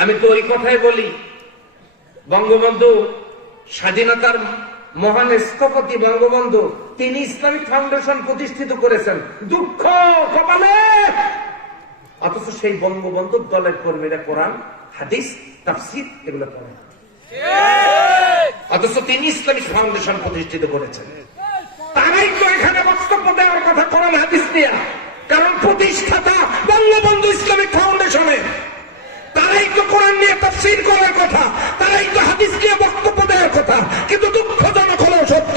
আমি তো ওই কথাই বলি, বঙ্গবন্ধু স্বাধীনতার মহান স্থপতি বঙ্গবন্ধু, তিনি ইসলামিক ফাউন্ডেশন প্রতিষ্ঠিত করেছেন, দুঃখ কপালে। অথচ সেই বঙ্গবন্ধুর দলের কর্মীরা কোরআন, হাদিস, তাফসীর এগুলো পড়ে, অথচ তিনি ইসলামিক ফাউন্ডেশন প্রতিষ্ঠিত করেছেন। তারাই তো এখানে বক্তব্য দেওয়ার কথা কোরআন হাদিস নিয়ে, কারণ প্রতিষ্ঠাতা বঙ্গবন্ধু ইসলামিক ফাউন্ডেশনের। তারাই তো কোরআন নিয়ে তাফসীর করার কথা, তারাই তো হাদিস নিয়ে বক্তব্য দেওয়ার কথা, কিন্তু দুঃখজনক হলেও সত্য,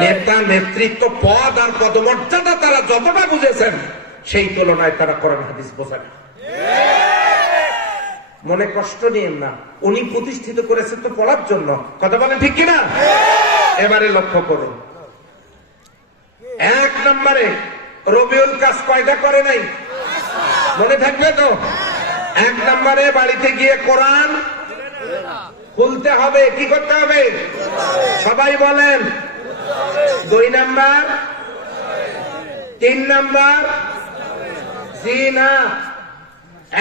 নেতা নেতৃত্ব পদ আর পদমর্যাদা তারা যতটা বুঝেছেন সেই তুলনায় তারা কোরআন হাদিস বোঝেন। মনে কষ্ট নিয়েন না, উনি প্রতিষ্ঠিত করেছেন তো পড়ার জন্য, কথা বলেন ঠিক কিনা? এবারে লক্ষ্য করুন, 1 নম্বরে রবিউল কাজ কয়টা করে নাই মনে থাকবে তো? 1 নম্বরে বাড়িতে গিয়ে কোরআন খুলতে হবে। কি করতে হবে? সবাই বলেন। 2 নম্বর, 3 নম্বর, জি না,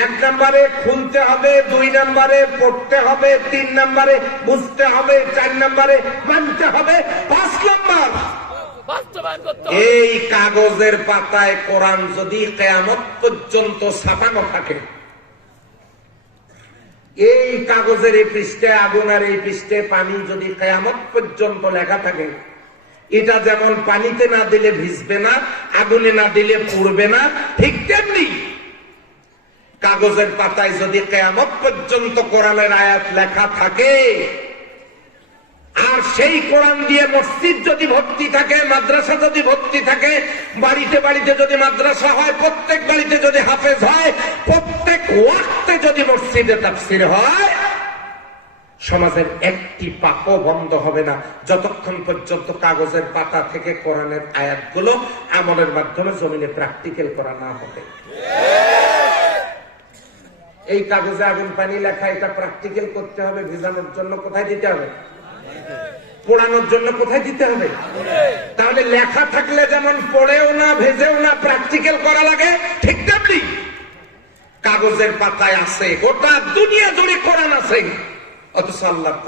1 নম্বরে খুলতে হবে, 2 নম্বরে পড়তে হবে, 3 নম্বরে বুঝতে হবে, 4 নম্বরে মানতে হবে, 5 নম্বর এই কাগজের পাতায় কোরআন যদি কিয়ামত পর্যন্ত ছাপানো থাকে, এই কাগজের এই পৃষ্ঠে আগুন আর এই পৃষ্ঠে পানি যদি কিয়ামত পর্যন্ত লেখা থাকে, এটা যেমন পানিতে না দিলে ভিজবে না, আগুনে না দিলে পুড়বে না, ঠিক তেমনি কাগজের পাতায় যদি কিয়ামত পর্যন্ত কোরআনের আয়াত লেখা থাকে, আর সেই কোরআন দিয়ে মসজিদ যদি ভর্তি থাকে, মাদ্রাসা যদি ভর্তি থাকে, বাড়িতে বাড়িতে যদি মাদ্রাসা হয়, প্রত্যেক বাড়িতে যদি হাফেজ হয়, প্রত্যেক ওয়াক্তে যদি মসজিদে তাফসীর হয়, সমাজের একটি পাপও বন্ধ হবে না যতক্ষণ পর্যন্ত কাগজের পাতা থেকে কোরআনের আয়াতগুলো আমলের মাধ্যমে জমিনে প্র্যাকটিক্যাল করা না হবে। এই কাগজে আগুন পানি লেখা, এটা প্র্যাকটিক্যাল করতে হবে। ভিজানোর জন্য কোথায় দিতে হবে? পোড়ানোর জন্য কোথায় দিতে হবে? তাহলে লেখা থাকলে যেমন পড়েও না, ভেজেও না, প্র্যাকটিক্যাল করা লাগে, ঠিক তেমনি কাগজের পাতায় আছে, গোটা দুনিয়া জুড়ে কোরআন আছে, অথচ আল্লাহর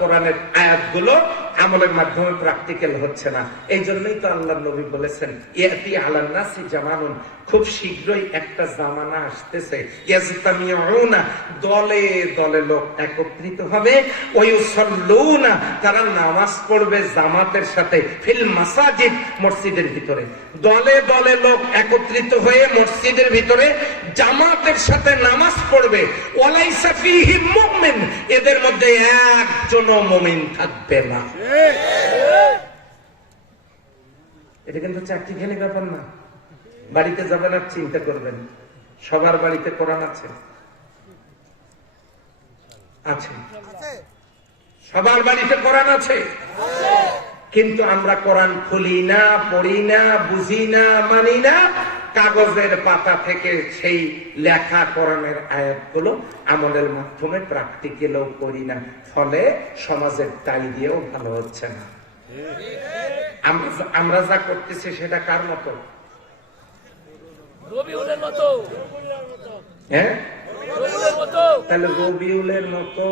কোরআনের আয়াতগুলো আমলের মাধ্যমে প্র্যাকটিক্যাল হচ্ছে না। এই জন্যই তো আল্লাহর নবী বলেছেন, ইয়াতি আলান নাসি জামানুন, খুব শীঘ্রই একটা জামানা আসতেছে, ইয়াজতামিউনা, দলে দলে লোক একত্রিত হবে, ওয়ায়ুসাল্লুনা, তারা নামাজ পড়বে জামাতের সাথে, ফিল মাসাজিদ, মসজিদের ভিতরে। দলে দলে লোক একত্রিত হয়ে মসজিদের ভিতরে জামাতের সাথে নামাজ পড়বে, ওয়ালাইসা ফীহিম মুমিন, এদের মধ্যে একজনও মুমিন থাকবে না। এটা কিন্তু প্র্যাকটিক্যালি ব্যাপার না। বাড়িতে যাবেন আর চিন্তা করবেন, সবার বাড়িতে কোরআন আছে, আছে, সবার বাড়িতে কোরআন আছে, কিন্তু আমরা কোরআন খুলি না, পড়ি না, বুঝি না, মানি না। কাগজের পাতা থেকে সেই লেখা কোরআনের আয়াতগুলো আমলের মাধ্যমে প্র্যাকটিক্যালও করি না, ফলে সমাজের টাই দিয়েও ভালো হচ্ছে না। আমরা যা করতেছি সেটা কার মতো? রবিউলের মতো। হ্যাঁ, তাহলে রবিউলের মতো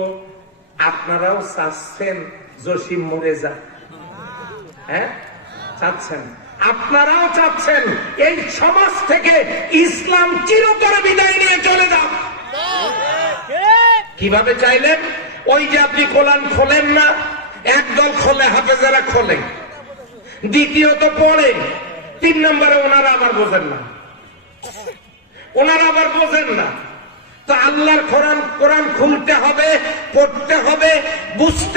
আপনারাও চাচ্ছেন জসিম মরে যা? হ্যাঁ, চাচ্ছেন, আপনারাও চাচ্ছেন এই সমাজ থেকে ইসলাম চিরতরে বিদায় নিয়ে চলে যাক। কিভাবে চাইলেন? ওই যে আপনি কোরআন খোলেন না, একদল খোলে, হাফেজেরা খোলে, দ্বিতীয়ত পড়ে, 3 নম্বরে ওনারা আবার বোঝেন না, তো আল্লাহর কোরআন খুলতে হবে, পড়তে হবে, বুঝতে